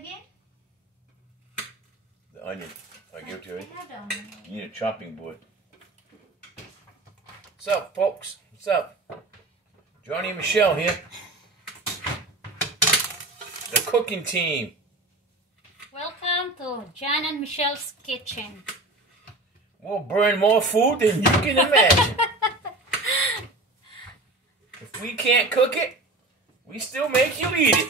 again? The onion. I give it to you. I have the onion. You need a chopping board. What's up, folks? What's up? Johnny and Misheal here. The cooking team. Welcome to John and Misheal's kitchen. We'll burn more food than you can imagine. If we can't cook it, we still make you eat it.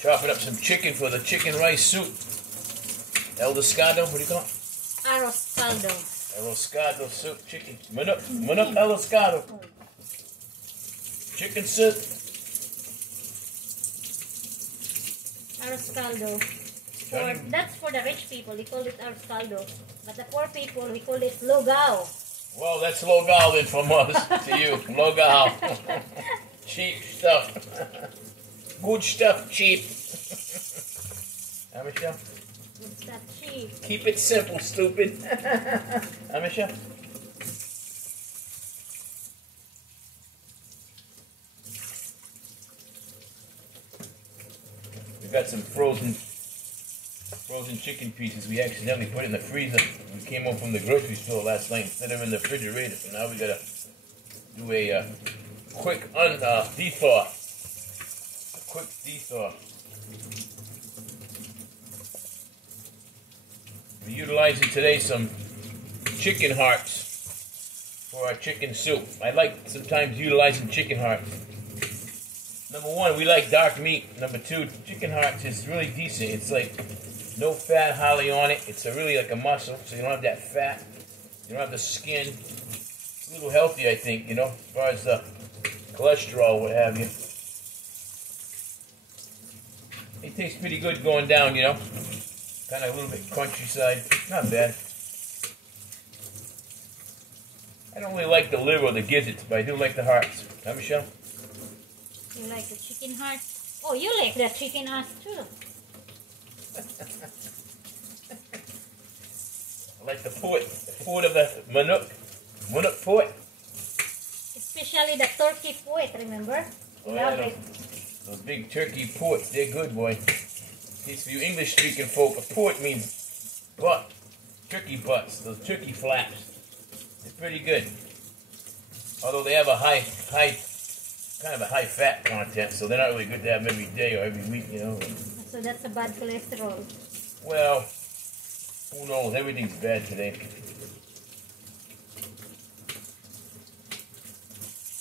Chopping up some chicken for the chicken rice soup. El Descado, what do you call it? Arroz caldo. Arroz caldo soup, chicken. Manok El Descado. Chicken soup. Arroz caldo. That's for the rich people. They call it arroz caldo. But the poor people, we call it logao. Well, that's logao then from us to you. Logao. Cheap stuff. Good stuff, cheap. Huh, Misheal? Good stuff, cheap. Keep it simple, stupid. Huh, Misheal? We got some frozen chicken pieces. We accidentally put it in the freezer. We came home from the grocery store last night instead of in the refrigerator. So now we gotta do a quick de-thaw. Quick de-thaw. We're utilizing today some chicken hearts for our chicken soup. I like sometimes utilizing chicken hearts. Number one, we like dark meat. Number two, chicken hearts is really decent. It's like no fat hardly on it. It's really like a muscle, so you don't have that fat. You don't have the skin. It's a little healthy, I think, you know, as far as the cholesterol, what have you. It tastes pretty good going down, you know. Kind of a little bit crunchy side. Not bad. I don't really like the liver or the gizzards, but I do like the hearts. Huh, Misheal? You like the chicken heart? Oh, you like the chicken ass too. I like the foot of the manok foot. Especially the turkey foot, remember? Oh, Love yeah, it. Those big turkey ports, they're good, boy. These for you English-speaking folk, a port means butt. Turkey butts, those turkey flaps. They're pretty good. Although they have a kind of a high fat content, so they're not really good to have every day or every week, you know. So that's a bad cholesterol. Well, who knows? Everything's bad today.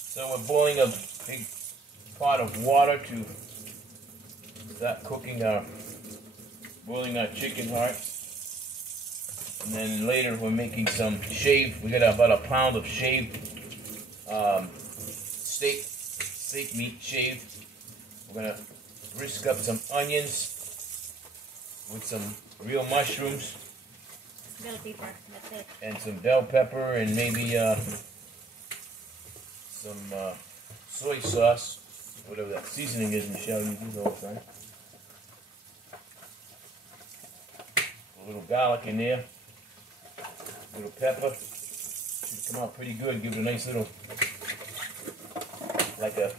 So we're boiling a big pot of water to start cooking boiling our chicken hearts. And then later we're making some shaved. We got about a pound of shaved steak meat shaved. We're gonna whisk up some onions with some real mushrooms. Bell pepper, that's it. And some bell pepper and maybe some soy sauce, whatever that seasoning is, Misheal uses all the time. A little garlic in there, a little pepper. Should come out pretty good. Give it a nice little, like a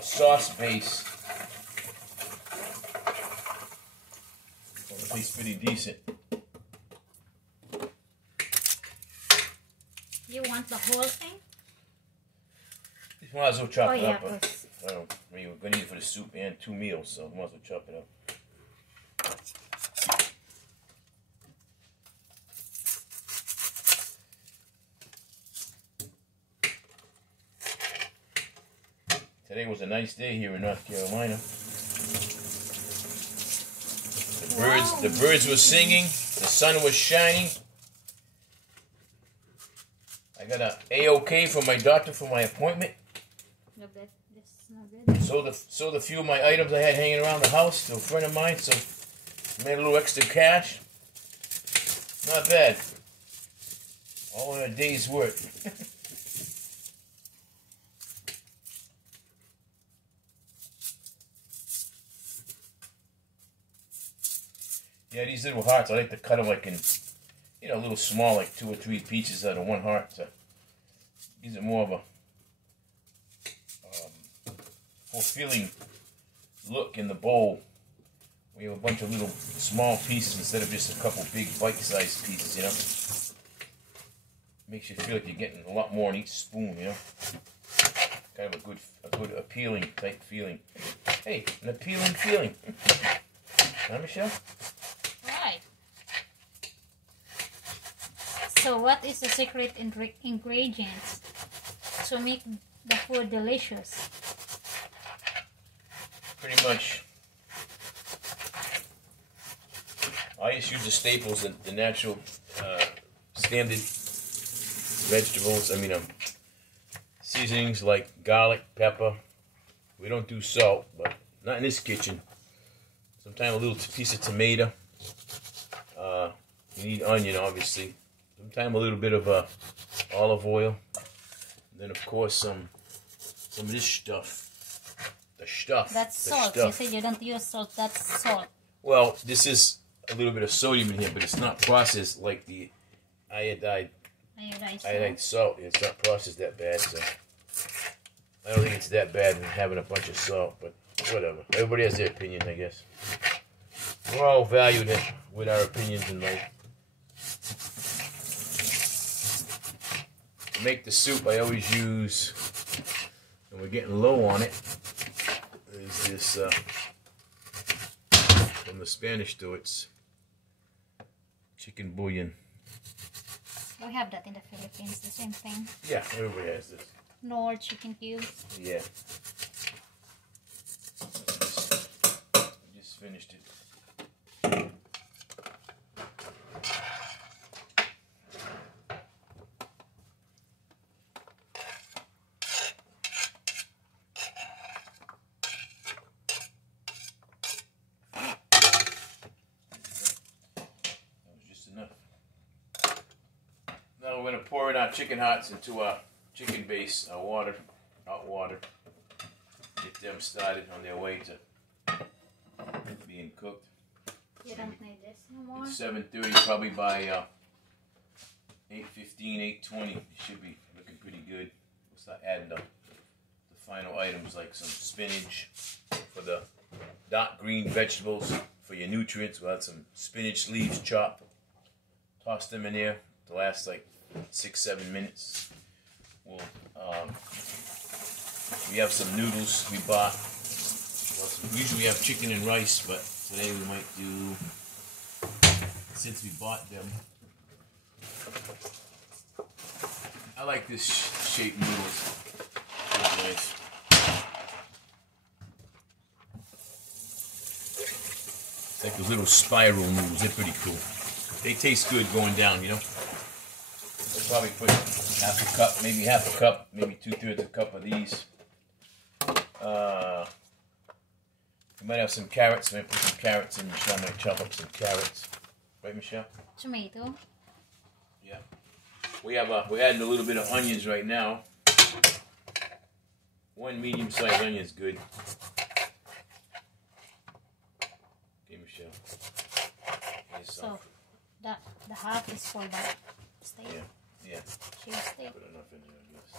sauce base. It tastes pretty decent. You want the whole thing? Might as well chop it yeah, up. I don't know. I mean, we're going to eat it for the soup and 2 meals, so might as well chop it up. Today was a nice day here in North Carolina. The birds were singing. The sun was shining. I got an A-OK from my doctor for my appointment. Not bad. That's not good. Sold a few of my items I had hanging around the house to a friend of mine, so made a little extra cash. Not bad. All in a day's work. Yeah, these little hearts, I like to cut them like in, you know, a little small, like 2 or 3 pieces out of one heart. So these are more of a fulfilling look in the bowl. We have a bunch of little small pieces instead of just a couple big bite-sized pieces, you know. Makes you feel like you're getting a lot more in each spoon, you know. Kind of a good appealing type feeling. Hey, an appealing feeling. Huh, Michelle? Right. So what is the secret ingredients to make the food delicious? Pretty much. I just use the staples, the natural, standard vegetables. I mean, seasonings like garlic, pepper. We don't do salt, but not in this kitchen. Sometimes a little piece of tomato. You need onion, obviously. Sometimes a little bit of olive oil. And then, of course, some of this stuff. The stuff. That's salt. You said you don't use salt. That's salt. Well, this is a little bit of sodium in here, but it's not processed like the iodide salt. It's not processed that bad, so I don't think it's that bad than having a bunch of salt, but whatever. Everybody has their opinion, I guess. We're all valued with our opinions in life. To make the soup, I always use, and we're getting low on it, is this, from the Spanish to it's chicken bouillon. We have that in the Philippines, the same thing. Yeah, everybody has this. Nor chicken cubes. Yeah. Just finished it. Now we're going to pour in our chicken hearts into our chicken base, our water, hot water. Get them started on their way to being cooked. You don't need this no more? It's 7:30, probably by 8:15, 8:20. It should be looking pretty good. We'll start adding the final items like some spinach for the dark green vegetables for your nutrients. We'll add some spinach leaves chopped. Toss them in there to last like 6-7 minutes. We'll we have some noodles we bought. Usually we have chicken and rice, but today we might do, since we bought them. I like this shaped noodles. Really nice. It's like those little spiral noodles. They're pretty cool. They taste good going down, you know. I'll probably put half a cup, maybe 2/3 a cup of these. We might have some carrots. We might put some carrots in. Michelle might chop up some carrots. Right, Michelle? Tomato. Yeah. We're adding a little bit of onions right now. One medium-sized onion is good. Okay, Michelle. So the half is for the steak. Yeah. Cheese steak. Put enough in there, I guess.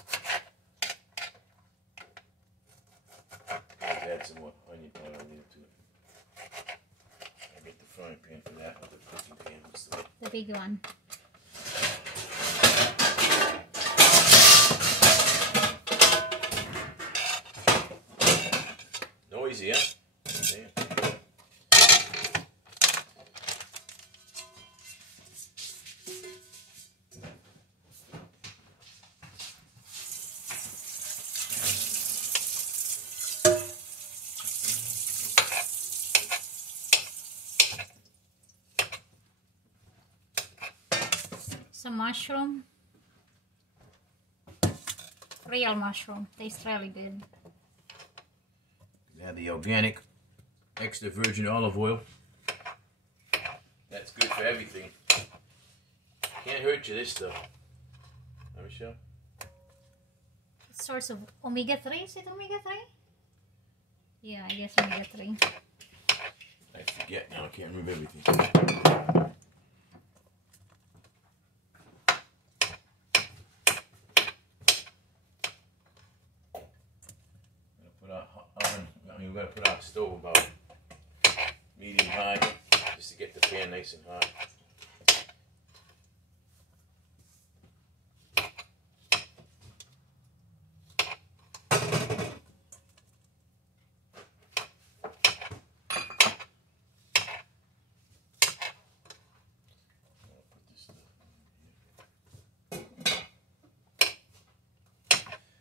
Let's add some more onion powder to it. I get the frying pan for that, or the cooking pan. The big one. Noisy, huh? Damn. Some mushroom. Real mushroom. Tastes really good. Add the organic extra virgin olive oil. That's good for everything. Can't hurt you, this stuff. Huh, Michelle? Source of omega-3. Is it omega-3? Yeah, I guess omega-3. I forget now. I can't remember everything. Put our we're going to put our stove about medium high just to get the pan nice and hot.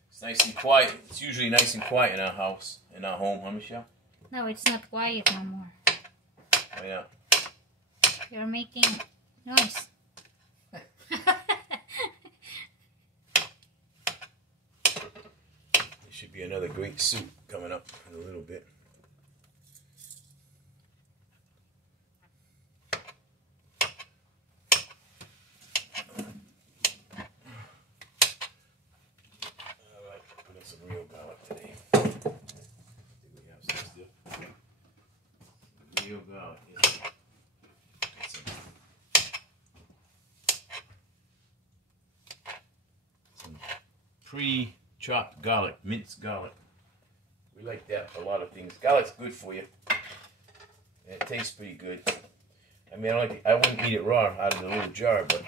It's nice and quiet. It's usually nice and quiet in our house, in our home, huh, Michelle? No, it's not quiet no more. Oh, yeah. You're making noise. There should be another great soup coming up in a little bit. Some real garlic today. I think we have some still. Real garlic. Some pre-chopped garlic, minced garlic. We like that for a lot of things. Garlic's good for you, and it tastes pretty good. I mean, I wouldn't eat it raw out of the little jar, but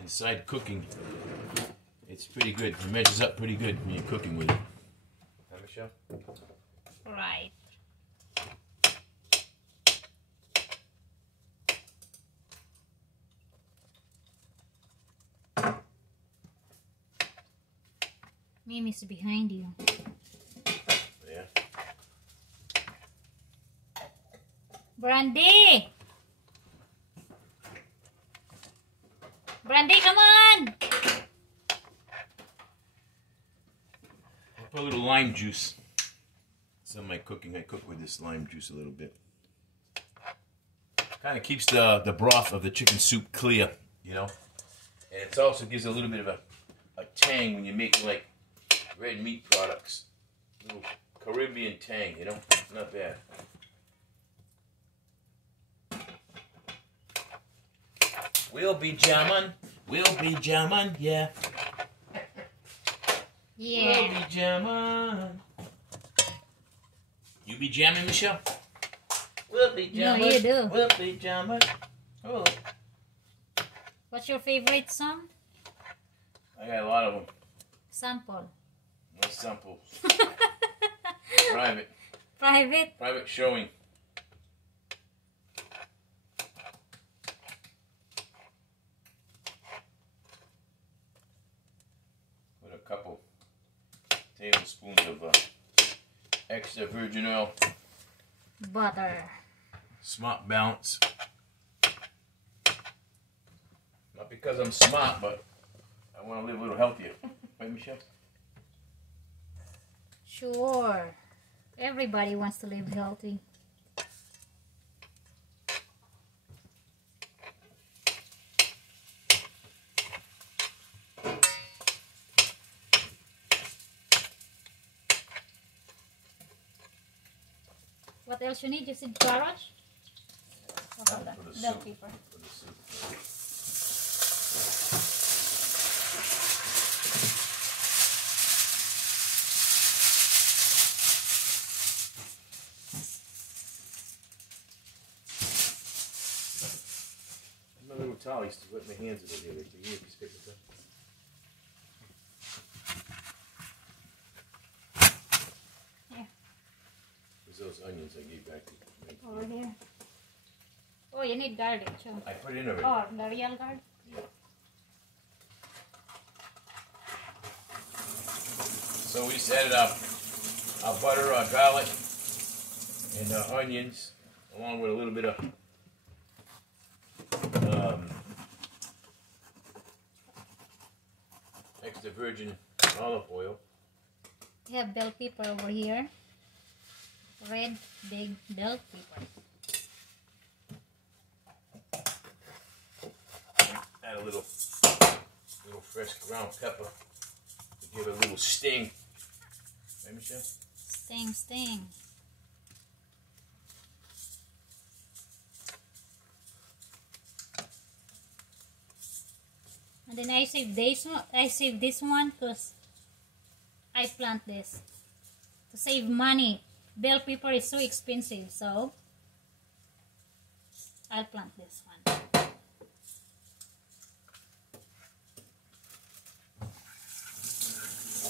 inside cooking, it's pretty good. It measures up pretty good when you're cooking with it. Huh, Michelle? Right. Mimi's behind you. Yeah. Brandy! Brandy, come on! Put a little lime juice. Some of my cooking, I cook with this lime juice a little bit. Kind of keeps the broth of the chicken soup clear, you know. And it also gives a little bit of a tang when you make like red meat products. A little Caribbean tang, you know. Not bad. We'll be jamming, yeah. Yeah. We'll be jamming. You be jamming, Michelle? We'll be jamming. No, you do. We'll be jamming. Oh. What's your favorite song? I got a lot of them. Sample. No samples. Private. Private. Private showing. Put a couple tablespoons of extra virgin oil. Butter. Smart balance. Not because I'm smart, but I want to live a little healthier. Right, Michelle? Sure. Everybody wants to live healthy. What else you need? You said carrots? Oh, hold on. For the Bell soup. pepper. For the soup. My little towel used to wet my hands with it here. Like, you need a piece of paper towel? Those onions I gave back to you. Over here. Oh, you need garlic too. I put it in already. Oh, the real garlic? Yeah. So we just added our butter, our garlic, and our onions, along with a little bit of extra virgin olive oil. We have bell pepper over here. Red big bell pepper. Add a little fresh ground pepper to give it a little sting. Right, Michelle? Sting, sting. And then I save this one. I save this one because I plant this to save money bell pepper is so expensive, so I'll plant this one.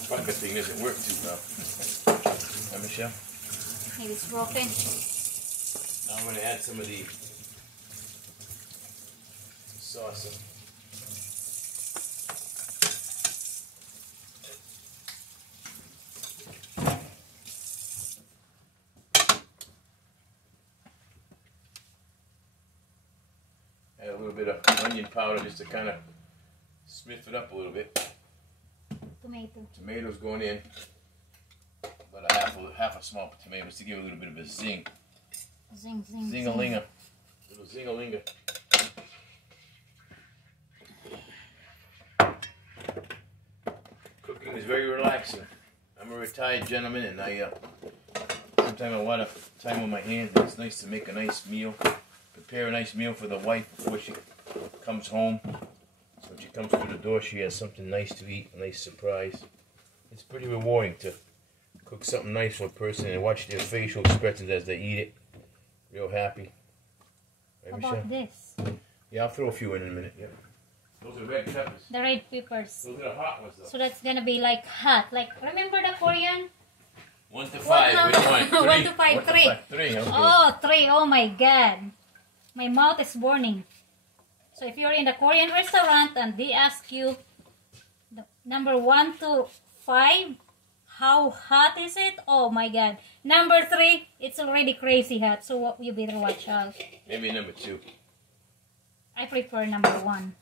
Bucket thing doesn't work too well. Huh, Michelle? Maybe it's broken. Now I'm going to add some of the sauce. Add a little bit of onion powder just to kind of smith it up a little bit. Tomato. Tomatoes going in. About half a small tomatoes to give a little bit of a zing. Zing, zing, Zing-a-linga. Little zing-a-linga. Cooking is very relaxing. I'm a retired gentleman, and sometimes I want time on my hands. It's nice to make a nice meal, prepare a nice meal for the wife before she comes home. So when she comes through the door, she has something nice to eat, a nice surprise. It's pretty rewarding to cook something nice for a person and watch their facial expressions as they eat it. Real happy. Right, How about this? Yeah, I'll throw a few in a minute. Yeah. Those are red peppers. The red peppers. Those are the hot ones, though. So that's gonna be like hot. Like, remember the Korean? 1 to 5. Which one? 1 to 5, 3. 3. Okay. Oh, 3. Oh my God. My mouth is burning. So if you're in the Korean restaurant and they ask you the number 1 to 5, how hot is it? Oh my God. Number 3, it's already crazy hot. So you better watch out. Maybe number 2. I prefer number 1.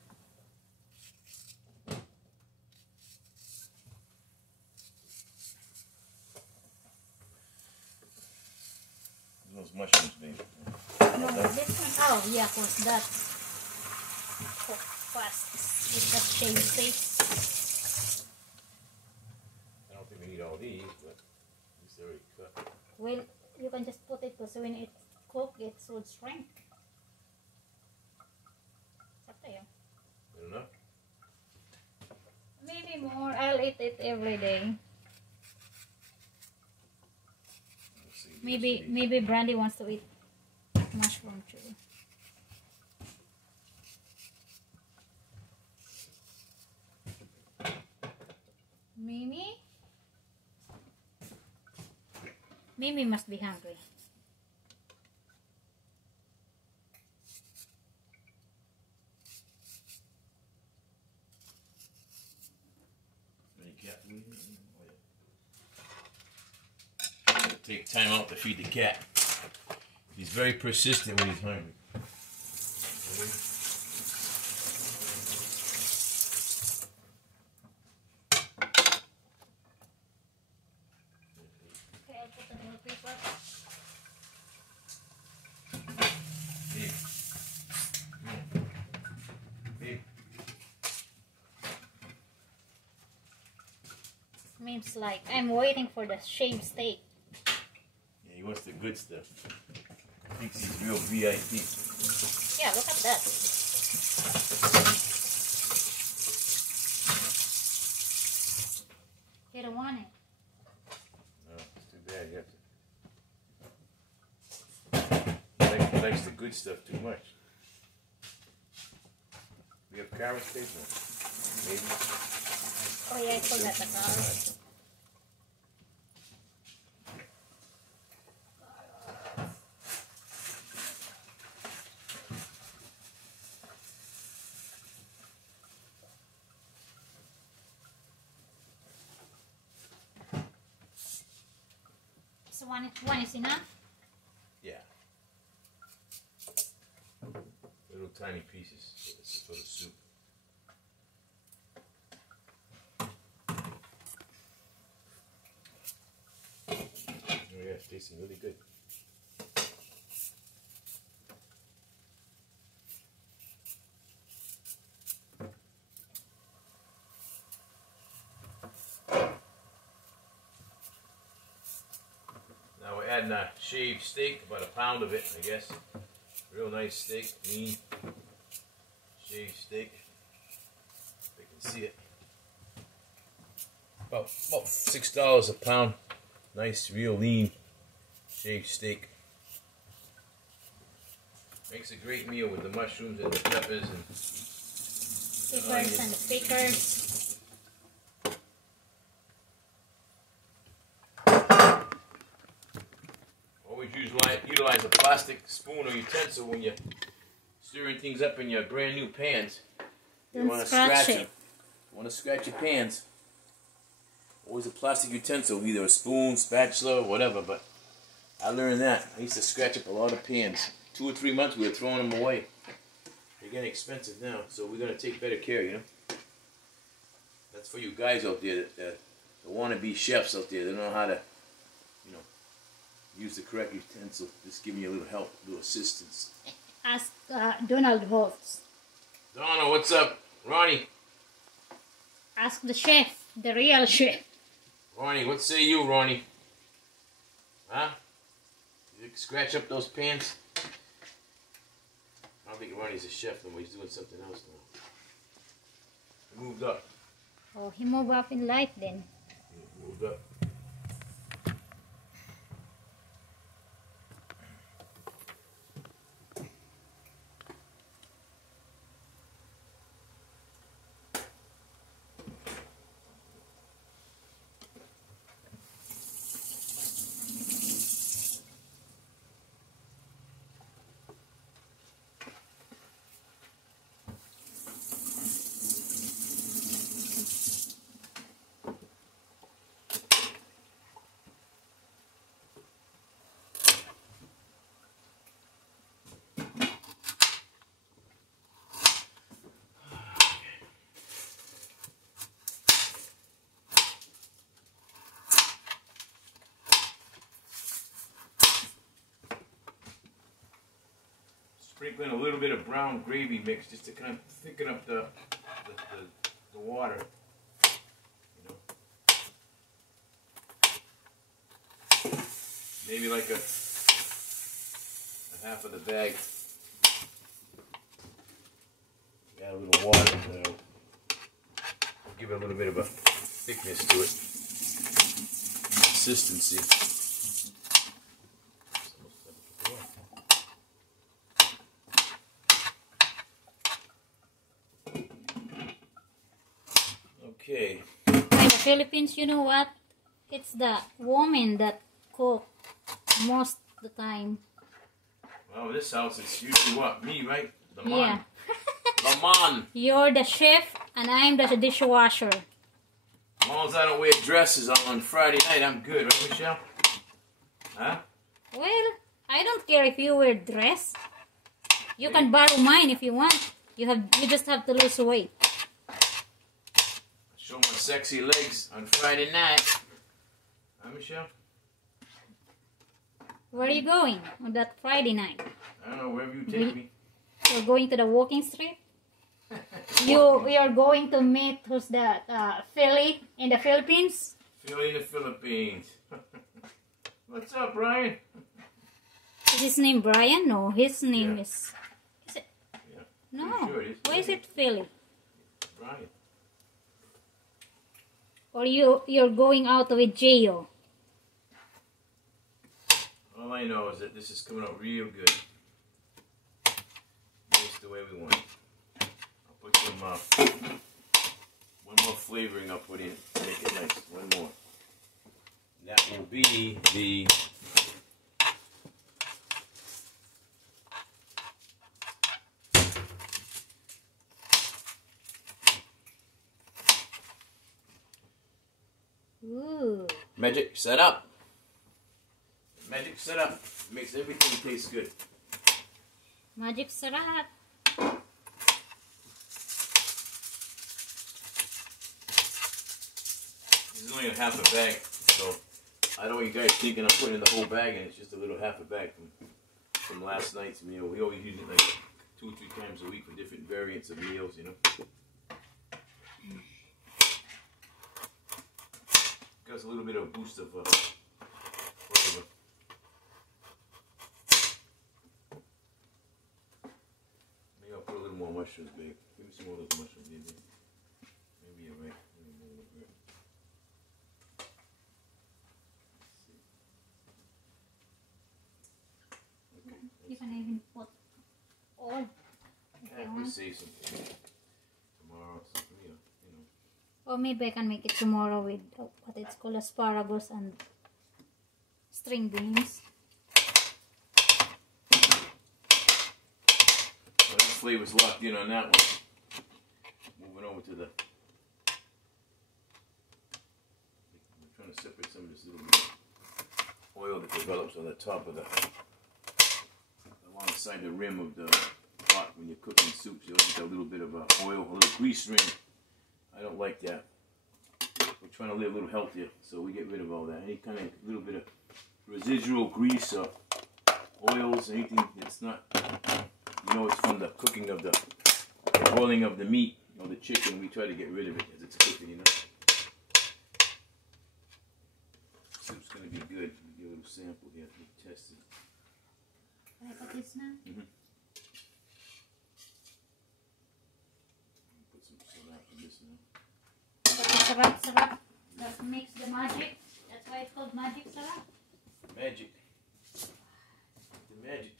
Those mushrooms, baby. No, this one. Oh yeah, cause that cook fast with that shaved steak. I don't think we need all these, but at least they're already cut. Well, you can just put it because when it's cooked, it will shrink. It's up to you. Good enough? Maybe more. I'll eat it every day. Maybe Brandy wants to eat mushroom too. Mimi must be hungry. Take time out to feed the cat. He's very persistent when he's hungry. Okay, I'll put the bell pepper. Babe. Babe. Means like I'm waiting for the shaved steak. Yeah, he wants the good stuff. He thinks he's real VIP. Yeah, look at that. You don't want it. No, it's too bad. You have to. He likes the good stuff too much. We have carrots, babe? Maybe. Oh yeah, I forgot the carrot. So one is enough? Yeah. Little tiny pieces for the soup. Oh yeah, it's tasting really good. Now we're adding a shaved steak, about a pound of it, I guess. Real nice steak, lean shaved steak. If you can see it. About $6 a pound. Nice, real lean shaved steak. Makes a great meal with the mushrooms and the peppers and Pickers and the pickers. Always utilize a plastic spoon or utensil when you're stirring things up in your brand new pans. You want to scratch them. You want to scratch your pans. Always a plastic utensil, either a spoon, spatula, whatever. But I learned that. I used to scratch up a lot of pans. 2 or 3 months we were throwing them away. They're getting expensive now, so we're going to take better care, you know. That's for you guys out there that wanna-be chefs out there. They don't know how to, you know, use the correct utensil. Just give me a little help, a little assistance. Ask Donald Holtz. Donna, what's up? Ronnie. Ask the chef, the real chef. Ronnie, what say you, Ronnie? Huh? You scratch up those pans? I don't think Ronnie's a chef no more. He's doing something else now. He moved up. Oh, he moved up in life then. He moved up. Sprinkling a little bit of brown gravy mix just to kind of thicken up the water. You know, maybe like a half of the bag. Add a little water. Give it a little bit of a thickness to it, consistency. Okay. In the Philippines, you know what? It's the woman that cook most of the time. Well, this house is usually what? Me, right? The man. Yeah. The man. You're the chef and I'm the dishwasher. As long as I don't wear dresses on Friday night, I'm good, right, Michelle? Huh? Well, I don't care if you wear dress. You can borrow mine if you want. You just have to lose weight. Show my sexy legs on Friday night. Huh, Michelle? Where are you going on that Friday night? I don't know, wherever you take me. You're going to the walking street? We are going to meet who's that? Philly in the Philippines? Philly in the Philippines. What's up, Brian? Is his name Brian? No, his name is it? Yeah. No. Sure it is. Why is it Philly? Brian. Or you're going out with Gio? All I know is that this is coming out real good. Just the way we want it. I'll put some, one more flavoring I'll put in to make it nice. One more. That will be the Ooh. magic setup. Magic setup makes everything taste good. Magic sarap. This is only a half a bag, so I don't want you guys thinking I'm putting the whole bag in. It's just a little half a bag from last night's meal. We always use it like 2 or 3 times a week for different variants of meals, you know. Gives a little bit of a boost of flavor. Maybe I'll put a little more mushrooms, babe. Give me some more of those mushrooms, baby. Maybe you're right. Maybe more of it. save some tomorrow or something, you know. Or maybe I can make it tomorrow with what it's called asparagus and string beans. Well, that flavor's locked in on that one. Moving over to the... I'm trying to separate some of this little bit of oil that develops on the top of the... alongside the rim of the pot when you're cooking soups. You always get a little bit of oil, a little grease ring. I don't like that. We're trying to live a little healthier, so we get rid of all that. Any kind of little bit of residual grease or oils, anything that's not, you know, it's from the cooking of the boiling of the meat or the chicken. We try to get rid of it as it's cooking, you know. Soup's going to be good. We'll give a little sample here. We'll test it. Can I put this now? Mm-hmm. Put some syrup in this now. Syrup. That makes the magic. That's why it's called magic syrup. Magic. The magic.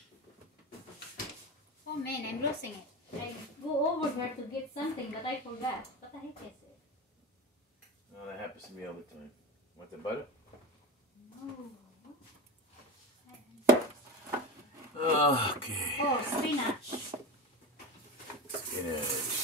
Oh man, I'm losing it. I go over there to get something, but I forgot. What the heck is it? Oh, that happens to me all the time. Want the butter? No. Okay. Oh, spinach. Spinach.